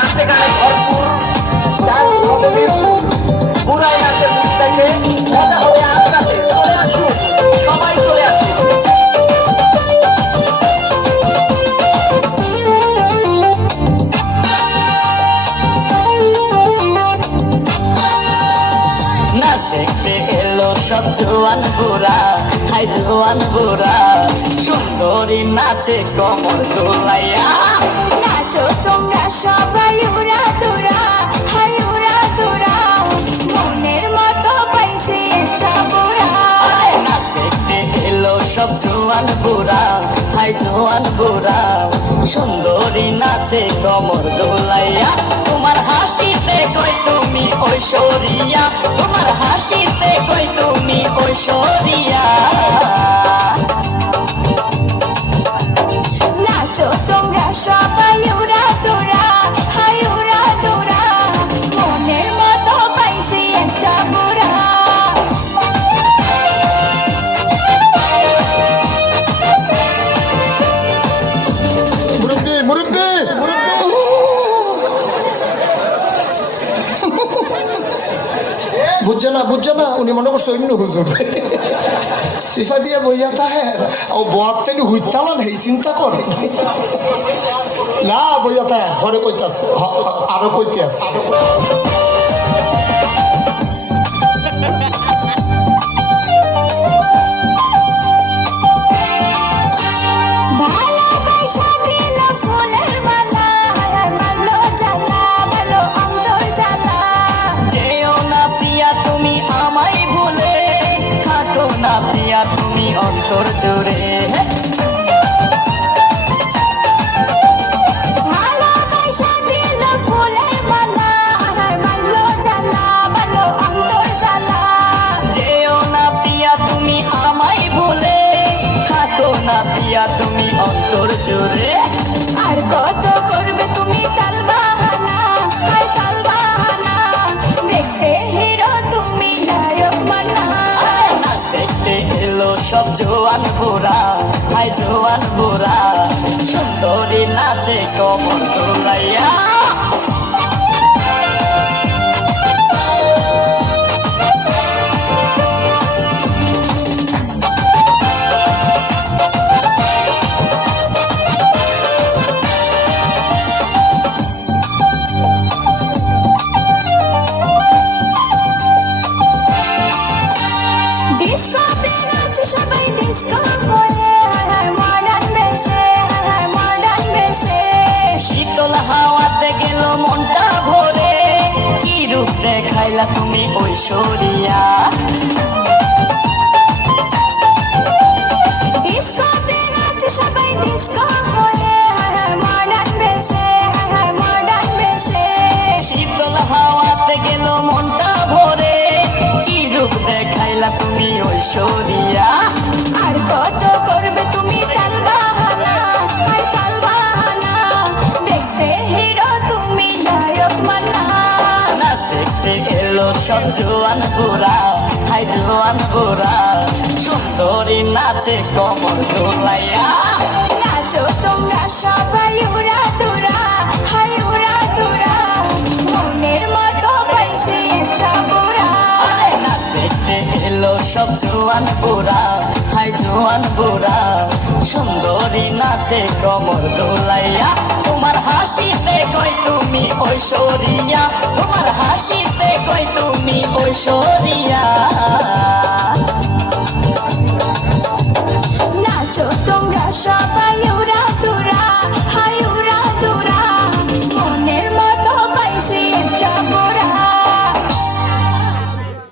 নাচে গানে ভরপুর ডান্স হবে পুরাই নাচের দিক থেকে মজা হবে আপনাদের চলে আসুন সবাই চলে আসুন নাচ দেখতে এলো সব জোয়ান বুড়া হাই জোয়ান বুড়া সুন্দরী নাচে কমর দোলাইয়া নাচো তোমরা সবাই উড়া দুরা হাই উড়া দুরা মনের মতো পাইছি একটা বুড়া নাচ দেখতে এলো সব জোয়ান বুড়া হাই জোয়ান বুড়া সুন্দরী নাচে কমর দোলাইয়া তোমার হাসিতে কই তুমি ঐশ্বরিয়া তোমার হাসিতে কই তুমি ঐশ্বরিয়া নাচো তোমরা সবাই উড়া দুরা হাই উড়া দুরা মনের মতো পাইছি একটা বুড়া মুরব্বী মুরব্বী বুঝছে না উনি মনে করছে অন্য হুজুর সিফা দিয়ে বইয়া তাহে ও বয়াত তেলি হুইতালান হেই চিন্তা করে না বইয়া তাহে ঘরে কইতে আছে আরো কইতে আছে ভালোবাসা দিল ফুলের মালা আর মারলো জ্বালা মারলো অন্তর জ্বালা যেও না প্রিয়া তুমি আমায় ভুলে থাকো না প্রিয়া তুমি অন্তর জুড়ে ভালোবাসা দিল ফুলের মালা আর মারলো জ্বালা মারলো অন্তর জ্বালা যেও না প্রিয়া তুমি আমায় ভুলে থাকো না প্রিয়া তুমি অন্তর জুড়ে আর কত করবে তুমি তাল বাহানা হাই তাল বাহানা দেখতে হিরো তুমি নায়ক মানা নাচ দেখতে এলো সব জোয়ান বুড়া হাই জোয়ান বুড়া সুন্দরী নাচে কমর দোলাইয়া ডিস্কোতে নাচে সবাই ডিস্কো হয়ে হায় মডার্ন বেশে হায় মডার্ন বেশে শীতল হাওয়াতে গেল মনটা ভরে কি রূপ দেখাইলা তুমি ঐশ্বরিয়া ডিস্কোতে নাচে সবাই ডিস্কো হয়ে হায় মডার্ন বেশে হায় মডার্ন বেশে শীতল হাওয়াতে গেল মনটা ভরে কি রূপ দেখাইলা তুমি ঐশ্বরিয়া আর কত করবে তুমি তাল বাহানা হায় তাল বাহানা দেখতে হিরো তুমি নায়ক মানা নাচ দেখতে এলো সব জোয়ান বুড়া হাই জোয়ান বুড়া সুন্দরী নাচে কমর দোলাইয়া নাচো তোমরা সবাই উড়া দুরা হাই উড়া দুরা মনের মতো পাইছি একটা বুড়া নাচ দেখতে এলো সব জোয়ান বুড়া হাই জোয়ান বুড়া সুন্দরী নাচে কমর দোলাইয়া তোমার হাসিতে কই তুমি ঐশ্বরিয়া তোমার হাসিতে কই তুমি ঐশ্বরিয়া নাচো তোমরা সবাই